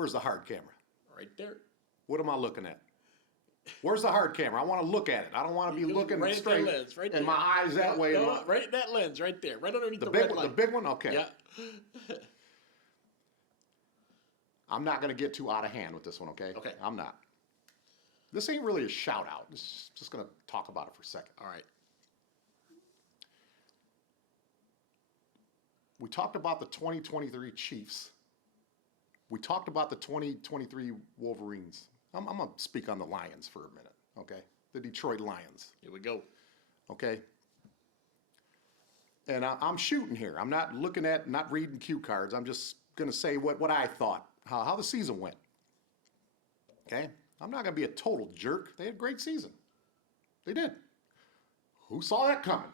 Where's the hard camera? Right there. What am I looking at? Where's the hard camera? I want to look at it. I don't want to be looking right straight at that lens, right and there. my eyes that way. No, right in that lens, right there, right underneath the big red one, light. the big one? Okay. Yeah. I'm not going to get too out of hand with this one, okay? Okay. I'm not. This ain't really a shout out. Just going to talk about it for a second. All right. We talked about the 2023 Chiefs. We talked about the 2023 Wolverines. I'm going to speak on the Lions for a minute, okay? The Detroit Lions. Here we go. Okay? And I'm shooting here. I'm not looking at, not reading cue cards. I'm just going to say what I thought, how the season went. Okay? I'm not going to be a total jerk. They had a great season. They did. Who saw that coming?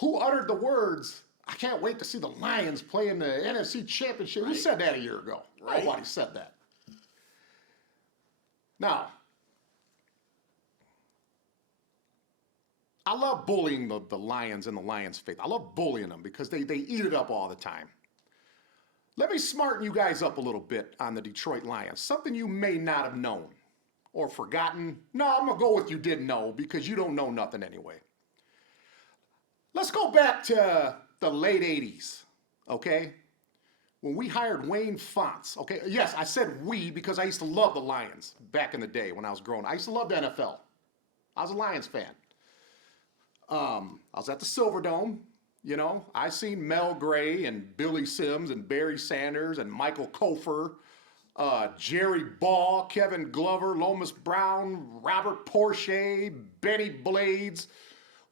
Who uttered the words, I can't wait to see the Lions play in the NFC Championship? Right. Who said that a year ago? Right. Nobody said that. Now, I love bullying the Lions and the Lions faith. I love bullying them because they eat it up all the time. Let me smarten you guys up a little bit on the Detroit Lions. Something you may not have known or forgotten. No, I'm going to go with you didn't know because you don't know nothing anyway. Let's go back to the late 80s, okay? When we hired Wayne Fonts, okay? Yes, I said we because I used to love the Lions back in the day when I was growing. I used to love the NFL. I was a Lions fan. I was at the Silverdome, you know. I seen Mel Gray and Billy Sims and Barry Sanders and Michael Kofer, Jerry Ball, Kevin Glover, Lomas Brown, Robert Porcher, Benny Blades,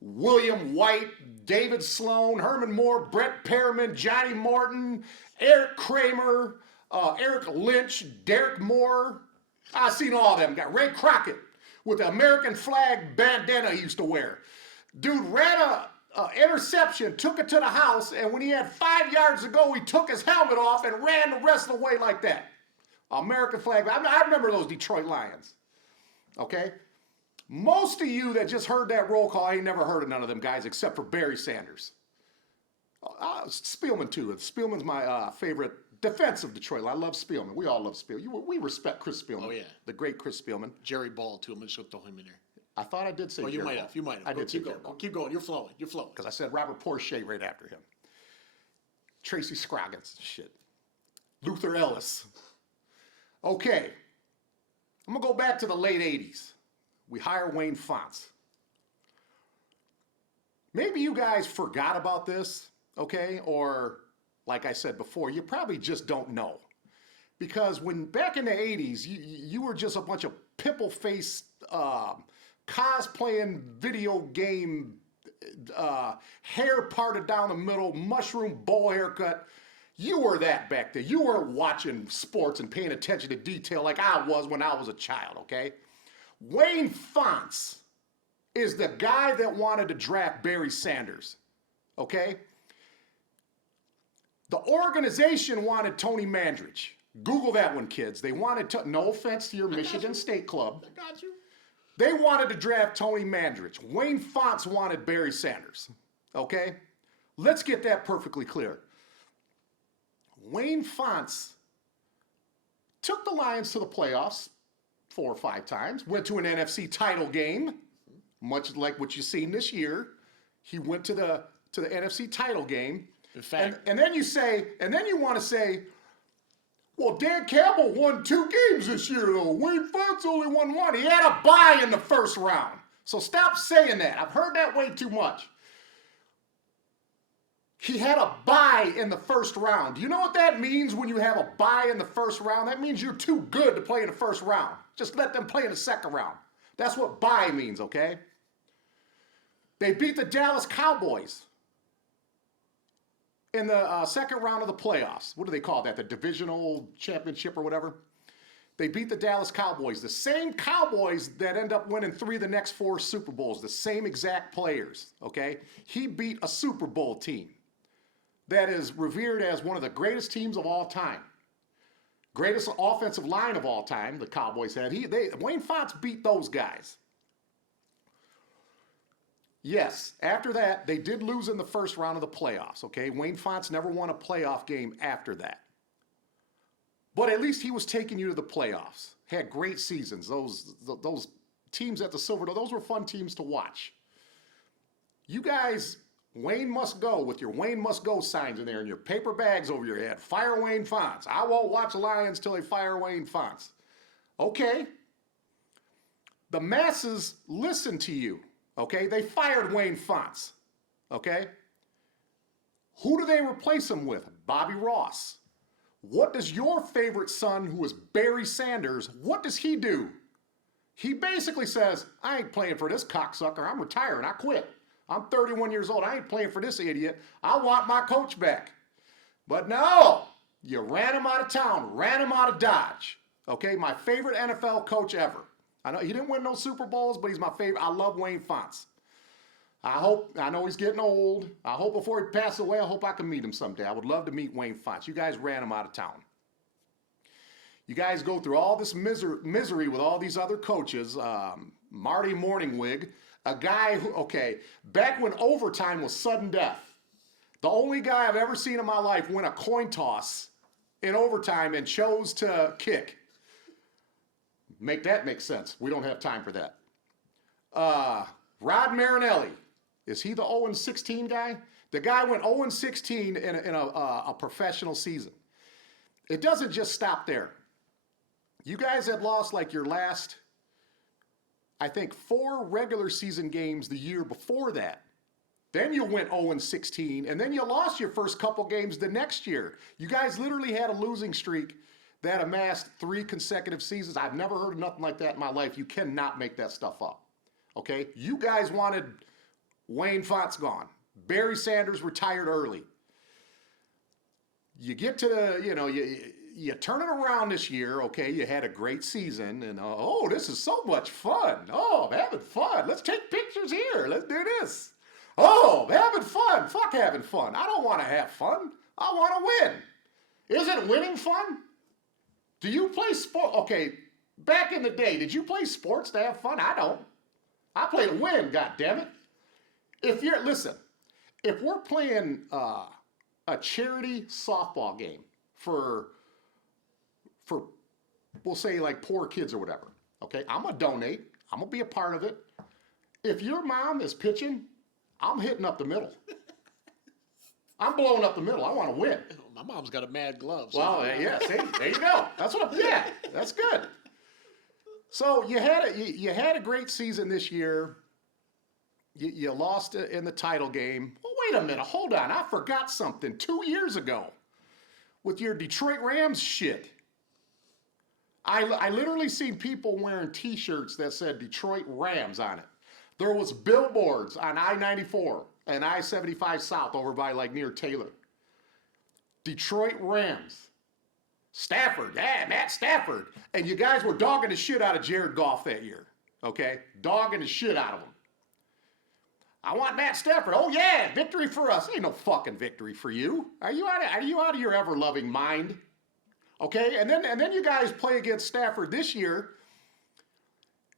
William White, David Sloan, Herman Moore, Brett Perriman, Johnny Morton, Eric Kramer, Eric Lynch, Derek Moore. I seen all of them. Got Ray Crockett with the American flag bandana he used to wear. Dude ran a interception, took it to the house, and when he had 5 yards to go, he took his helmet off and ran the rest of the way like that. American flag. I remember those Detroit Lions. Okay? Most of you that just heard that roll call, I ain't never heard of none of them guys except for Barry Sanders. Spielman, too. Spielman's my favorite defensive Detroit. I love Spielman. We all love Spielman. We respect Chris Spielman. Oh, yeah. The great Chris Spielman. Jerry Ball, too. I'm just going to throw him in there. I thought I did say Jerry Jerry Ball. You might have. I did say Jerry Ball. Keep going. You're flowing. Because I said Robert Porcher right after him. Tracy Scroggins. Shit. Luther Ellis. Okay. I'm going to go back to the late 80s. We hire Wayne Fonts. Maybe you guys forgot about this, okay? Or, like I said before, you probably just don't know. Because when back in the 80s, you were just a bunch of pimple-faced, cosplaying video game, hair parted down the middle, mushroom bowl haircut. You were that back then. You weren't watching sports and paying attention to detail like I was when I was a child, okay? Wayne Fonts is the guy that wanted to draft Barry Sanders, okay? The organization wanted Tony Mandrich. Google that one, kids. They wanted to, no offense to your Michigan State club. I got you. They wanted to draft Tony Mandrich. Wayne Fonts wanted Barry Sanders, okay? Let's get that perfectly clear. Wayne Fonts took the Lions to the playoffs 4 or 5 times, went to an NFC title game, much like what you've seen this year. He went to the NFC title game. In fact, and then you want to say, well, Dan Campbell won 2 games this year, though. Wayne Fonts only won 1. He had a bye in the first round. So stop saying that. I've heard that way too much. He had a bye in the first round. Do you know what that means when you have a bye in the first round? That means you're too good to play in the first round. Just let them play in the second round. That's what bye means, okay? They beat the Dallas Cowboys in the second round of the playoffs. What do they call that? The divisional championship or whatever? They beat the Dallas Cowboys. The same Cowboys that end up winning 3 of the next 4 Super Bowls. The same exact players, okay? He beat a Super Bowl team that is revered as one of the greatest teams of all time. Greatest offensive line of all time, the Cowboys had. Wayne Fonts beat those guys. Yes, after that, they did lose in the first round of the playoffs, okay? Wayne Fonts never won a playoff game after that. but at least he was taking you to the playoffs. Had great seasons. Those teams at the Silver Dome, those were fun teams to watch. You guys, Wayne must go with your Wayne must go signs in there and your paper bags over your head. Fire Wayne Fonts. I won't watch Lions till they fire Wayne Fonts. Okay. The masses listen to you. Okay. They fired Wayne Fonts. Okay. Who do they replace him with? Bobby Ross. What does your favorite son, who is Barry Sanders, what does he do? He basically says, I ain't playing for this cocksucker. I'm retiring. I quit. I'm 31 years old. I ain't playing for this idiot. I want my coach back. But no, you ran him out of town, ran him out of Dodge. Okay, my favorite NFL coach ever. I know he didn't win no Super Bowls, but he's my favorite. I love Wayne Fonts. I know he's getting old. I hope before he passes away, I hope I can meet him someday. I would love to meet Wayne Fonts. You guys ran him out of town. You guys go through all this misery with all these other coaches. Marty Morningwig, a guy who, okay, back when overtime was sudden death, the only guy I've ever seen in my life win a coin toss in overtime and chose to kick. Make that make sense. We don't have time for that. Rod Marinelli. Is he the 0-16 guy? The guy went 0-16 in a professional season. It doesn't just stop there. You guys had lost like your last, I think, 4 regular season games the year before that. Then you went 0-16, and then you lost your first couple games the next year. You guys literally had a losing streak that amassed 3 consecutive seasons. I've never heard of nothing like that in my life. You cannot make that stuff up. Okay? You guys wanted Wayne Fonts gone. Barry Sanders retired early. You get to the, you turn it around this year, okay? You had a great season, and oh, this is so much fun. Oh, I'm having fun. Let's take pictures here. Let's do this. Oh, having fun. Fuck having fun. I don't want to have fun. I want to win. Isn't winning fun? Do you play sport? Okay, back in the day, did you play sports to have fun? I don't. I play to win, goddammit. Listen, if we're playing a charity softball game for we'll say like poor kids or whatever, okay, I'm going to donate. I'm going to be a part of it. If your mom is pitching, I'm hitting up the middle. I'm blowing up the middle. I want to win. My mom's got a mad glove. So well, yeah, see, there you go. Yeah, that's good. So you had a great season this year. You lost in the title game. Well, wait a minute. Hold on. I forgot something 2 years ago with your Detroit Rams shit. I literally seen people wearing T-shirts that said Detroit Rams on it. There was billboards on I-94 and I-75 South over by like near Taylor. Detroit Rams. Stafford, yeah, Matt Stafford. And you guys were dogging the shit out of Jared Goff that year, okay? Dogging the shit out of him. I want Matt Stafford. Oh yeah, victory for us. Ain't no fucking victory for you. Are you out of your ever-loving mind? Okay, and then you guys play against Stafford this year.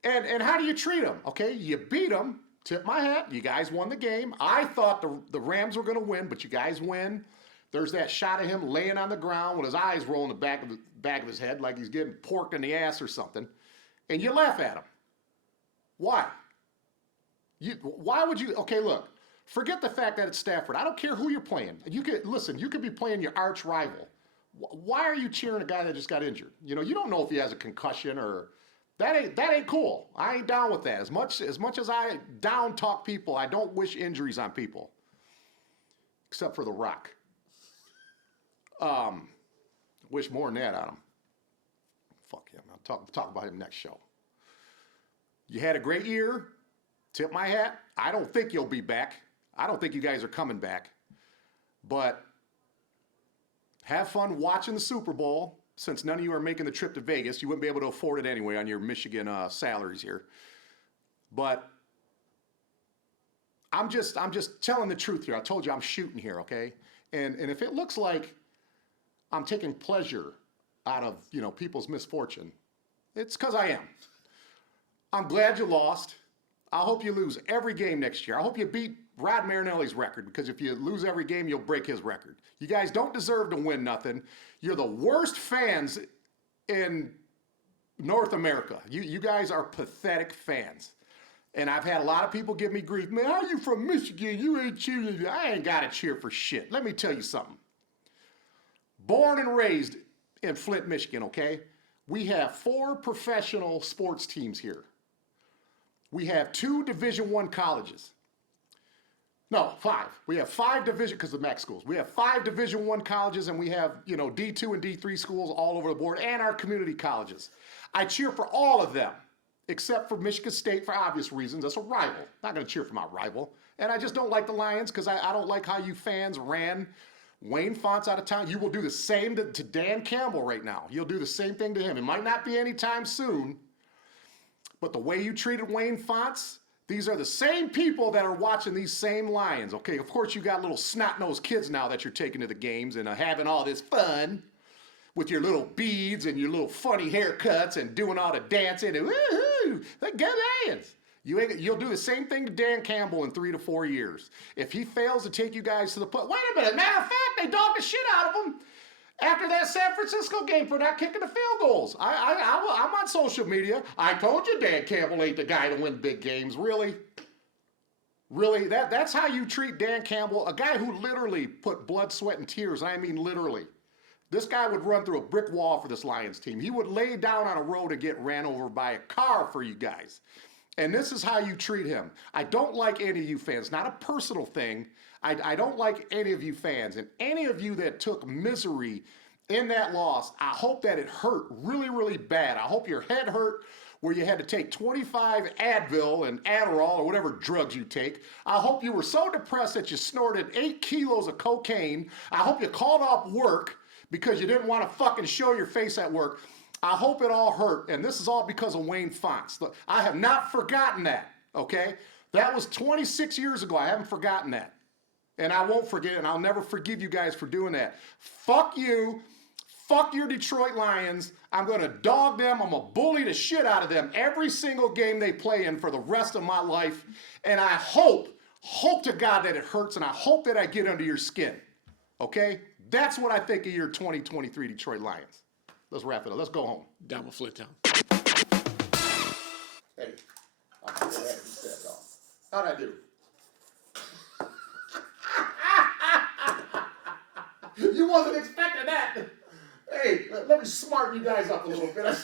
And how do you treat him? Okay, you beat him. Tip my hat. You guys won the game. I thought the Rams were going to win, but you guys win. There's that shot of him laying on the ground with his eyes rolling the back of his head like he's getting porked in the ass or something. And you laugh at him. Why? Why would you? Okay, look. Forget the fact that it's Stafford. I don't care who you're playing. You could be playing your arch rival. Why are you cheering a guy that just got injured? You don't know if he has a concussion or that ain't cool. I ain't down with that. As much as I down talk people, I don't wish injuries on people. Except for The Rock. Wish more than that on him. Fuck him. I'll talk about him next show. You had a great year. Tip my hat. I don't think you'll be back. I don't think you guys are coming back. But have fun watching the Super Bowl. Since none of you are making the trip to Vegas, you wouldn't be able to afford it anyway on your Michigan salaries here. But I'm just telling the truth here. I told you I'm shooting here, okay? And if it looks like I'm taking pleasure out of people's misfortune, it's because I am. I'm glad you lost. I hope you lose every game next year. I hope you beat Rod Marinelli's record, because if you lose every game, you'll break his record. You guys don't deserve to win nothing. You're the worst fans in North America. You guys are pathetic fans. And I've had a lot of people give me grief. Man, how you from Michigan? You ain't cheering. I ain't got to cheer for shit. Let me tell you something. Born and raised in Flint, Michigan, okay? We have 4 professional sports teams here. We have 2 Division I colleges. No, 5. We have 5 division, because of MAC schools. We have 5 Division I colleges, and we have, D2 and D3 schools all over the board, and our community colleges. I cheer for all of them, except for Michigan State for obvious reasons. That's a rival. Not going to cheer for my rival. And I just don't like the Lions because I don't like how you fans ran Wayne Fonts out of town. You will do the same to Dan Campbell right now. You'll do the same thing to him. It might not be anytime soon, but the way you treated Wayne Fonts, these are the same people that are watching these same Lions. Okay, of course you got little snot-nosed kids now that you're taking to the games and having all this fun with your little beads and your little funny haircuts and doing all the dancing and woohoo, go Lions. You'll do the same thing to Dan Campbell in 3 to 4 years. If he fails to take you guys to the wait a minute, matter of fact, they dogged the shit out of him after that San Francisco game for not kicking the field goals. I'm on social media. I told you Dan Campbell ain't the guy to win big games. Really? Really? That's how you treat Dan Campbell, a guy who literally put blood, sweat, and tears, and I mean literally. This guy would run through a brick wall for this Lions team. He would lay down on a road and get ran over by a car for you guys. And this is how you treat him. I don't like any of you fans. Not a personal thing. I don't like any of you fans. And any of you that took misery in that loss, I hope that it hurt really, really bad. I hope your head hurt where you had to take 25 Advil and Adderall or whatever drugs you take. I hope you were so depressed that you snorted 8 kilos of cocaine. I hope you called off work because you didn't want to fucking show your face at work. I hope it all hurt, and this is all because of Wayne Fonts. Look, I have not forgotten that, okay? That was 26 years ago. I haven't forgotten that. And I won't forget, and I'll never forgive you guys for doing that. Fuck you. Fuck your Detroit Lions. I'm going to dog them. I'm going to bully the shit out of them every single game they play in for the rest of my life. And I hope to God that it hurts, and I hope that I get under your skin, okay? That's what I think of your 2023 Detroit Lions. Let's wrap it up. Let's go home. Down with Flint Town. Hey, I'll put that instead, dog. How'd I do? You wasn't expecting that. Hey, let me smarten you guys up a little bit.